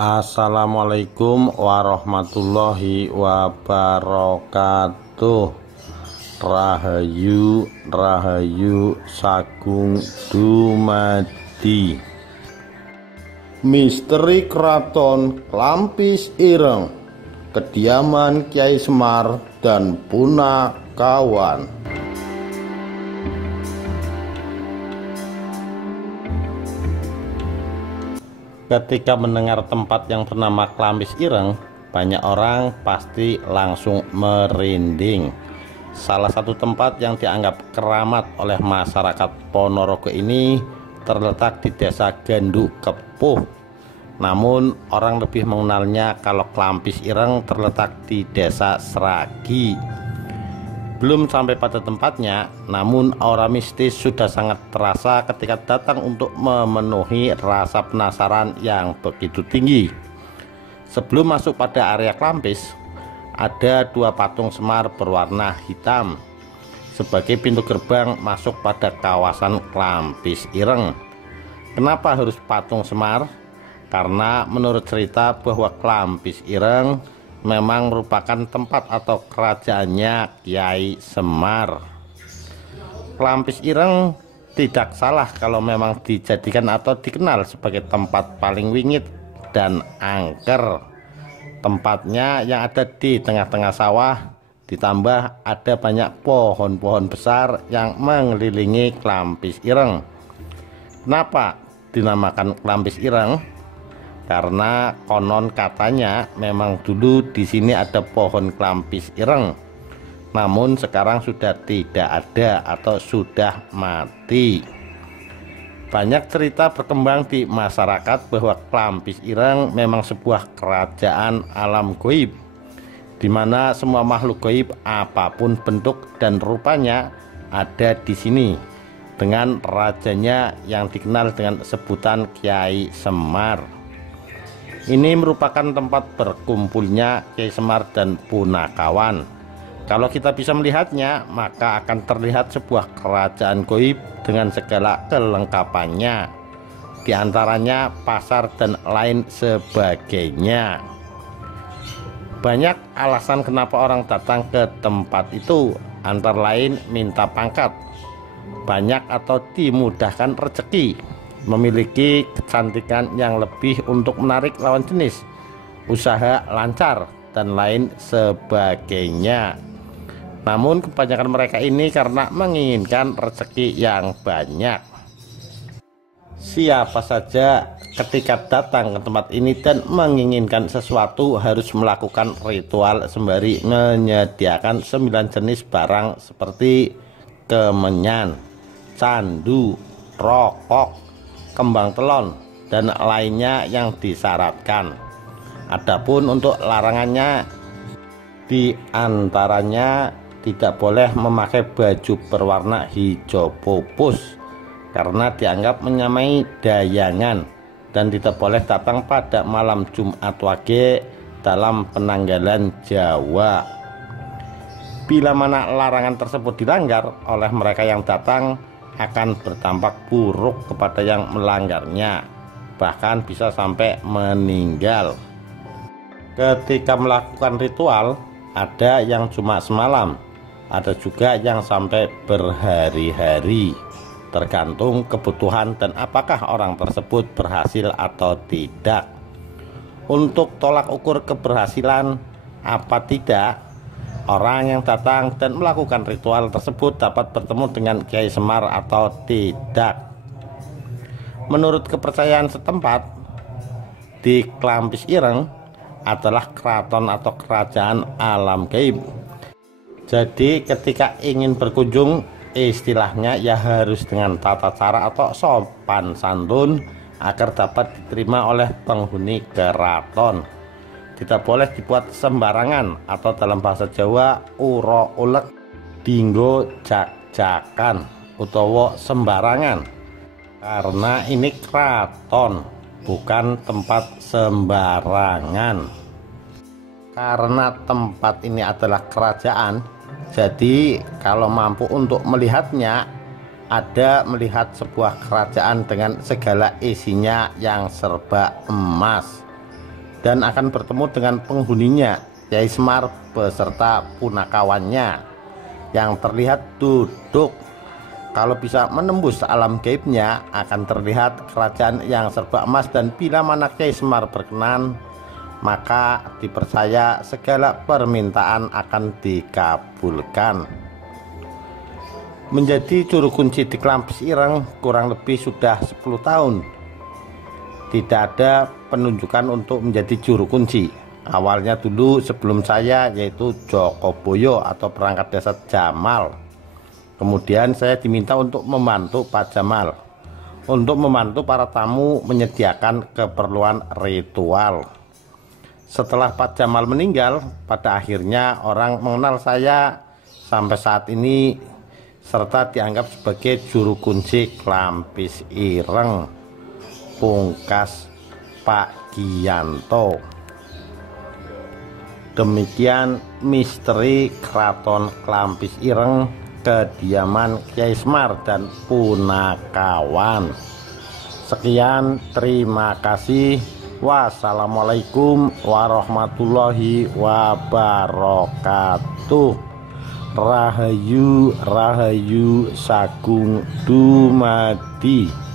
Assalamualaikum warahmatullahi wabarakatuh. Rahayu Rahayu Sagung dumadi. Misteri Keraton Klampis Ireng, kediaman Kyai Semar dan Punakawan. Ketika mendengar tempat yang bernama Klampis Ireng, banyak orang pasti langsung merinding. Salah satu tempat yang dianggap keramat oleh masyarakat Ponorogo ini terletak di desa Gandu Kepuh. Namun orang lebih mengenalnya kalau Klampis Ireng terletak di desa Sragi. Belum sampai pada tempatnya, namun aura mistis sudah sangat terasa ketika datang untuk memenuhi rasa penasaran yang begitu tinggi. Sebelum masuk pada area Klampis, ada dua patung Semar berwarna hitam sebagai pintu gerbang masuk pada kawasan Klampis Ireng. Kenapa harus patung Semar? Karena menurut cerita bahwa Klampis Ireng memang merupakan tempat atau kerajaannya Kyai Semar. Klampis Ireng tidak salah kalau memang dijadikan atau dikenal sebagai tempat paling wingit dan angker. Tempatnya yang ada di tengah-tengah sawah, ditambah ada banyak pohon-pohon besar yang mengelilingi Klampis Ireng. Kenapa dinamakan Klampis Ireng? Karena konon katanya memang dulu di sini ada pohon Klampis Ireng, namun sekarang sudah tidak ada atau sudah mati. Banyak cerita berkembang di masyarakat bahwa Klampis Ireng memang sebuah kerajaan alam gaib, di mana semua makhluk gaib apapun bentuk dan rupanya ada di sini, dengan rajanya yang dikenal dengan sebutan Kyai Semar. Ini merupakan tempat berkumpulnya Kyai Semar dan Punakawan. Kalau kita bisa melihatnya, maka akan terlihat sebuah kerajaan gaib dengan segala kelengkapannya, di antaranya pasar dan lain sebagainya. Banyak alasan kenapa orang datang ke tempat itu, antara lain minta pangkat, banyak atau dimudahkan rezeki, memiliki kecantikan yang lebih untuk menarik lawan jenis, usaha lancar, dan lain sebagainya. Namun kebanyakan mereka ini karena menginginkan rezeki yang banyak. Siapa saja ketika datang ke tempat ini dan menginginkan sesuatu harus melakukan ritual sembari menyediakan 9 jenis barang seperti kemenyan, candu, rokok, kembang telon, dan lainnya yang disyaratkan. Adapun untuk larangannya, di antaranya tidak boleh memakai baju berwarna hijau pupus karena dianggap menyamai dayangan, dan tidak boleh datang pada malam Jumat Wage dalam penanggalan Jawa. Bila mana larangan tersebut dilanggar oleh mereka yang datang, akan berdampak buruk kepada yang melanggarnya, bahkan bisa sampai meninggal. Ketika melakukan ritual, ada yang cuma semalam, ada juga yang sampai berhari-hari, tergantung kebutuhan dan apakah orang tersebut berhasil atau tidak. Untuk tolak ukur keberhasilan apa tidak, orang yang datang dan melakukan ritual tersebut dapat bertemu dengan Kyai Semar atau tidak. Menurut kepercayaan setempat, di Klampis Ireng adalah keraton atau kerajaan alam gaib. Jadi ketika ingin berkunjung, istilahnya ya harus dengan tata cara atau sopan santun agar dapat diterima oleh penghuni keraton. Tidak boleh dibuat sembarangan atau dalam bahasa Jawa uro ulek dinggo jak-jakan utawa sembarangan, karena ini keraton bukan tempat sembarangan. Karena tempat ini adalah kerajaan, jadi kalau mampu untuk melihatnya, ada melihat sebuah kerajaan dengan segala isinya yang serba emas. dan akan bertemu dengan penghuninya, Kyai Semar beserta punakawannya yang terlihat duduk. Kalau bisa menembus alam gaibnya, akan terlihat kerajaan yang serba emas, dan bila mana Kyai Semar berkenan, maka dipercaya segala permintaan akan dikabulkan. Menjadi juru kunci di Klampis Ireng kurang lebih sudah 10 tahun. Tidak ada penunjukan untuk menjadi juru kunci. Awalnya dulu sebelum saya, yaitu Joko Boyo atau perangkat desa Jamal. Kemudian saya diminta untuk membantu Pak Jamal, untuk membantu para tamu menyediakan keperluan ritual. Setelah Pak Jamal meninggal, pada akhirnya orang mengenal saya sampai saat ini, serta dianggap sebagai juru kunci Klampis Ireng pungkas Pak Giyanto. Demikian misteri Keraton Klampis Ireng, kediaman Kyai Semar dan punakawan. Sekian, terima kasih. Wassalamualaikum warahmatullahi wabarakatuh. Rahayu Rahayu Sagung Dumadi.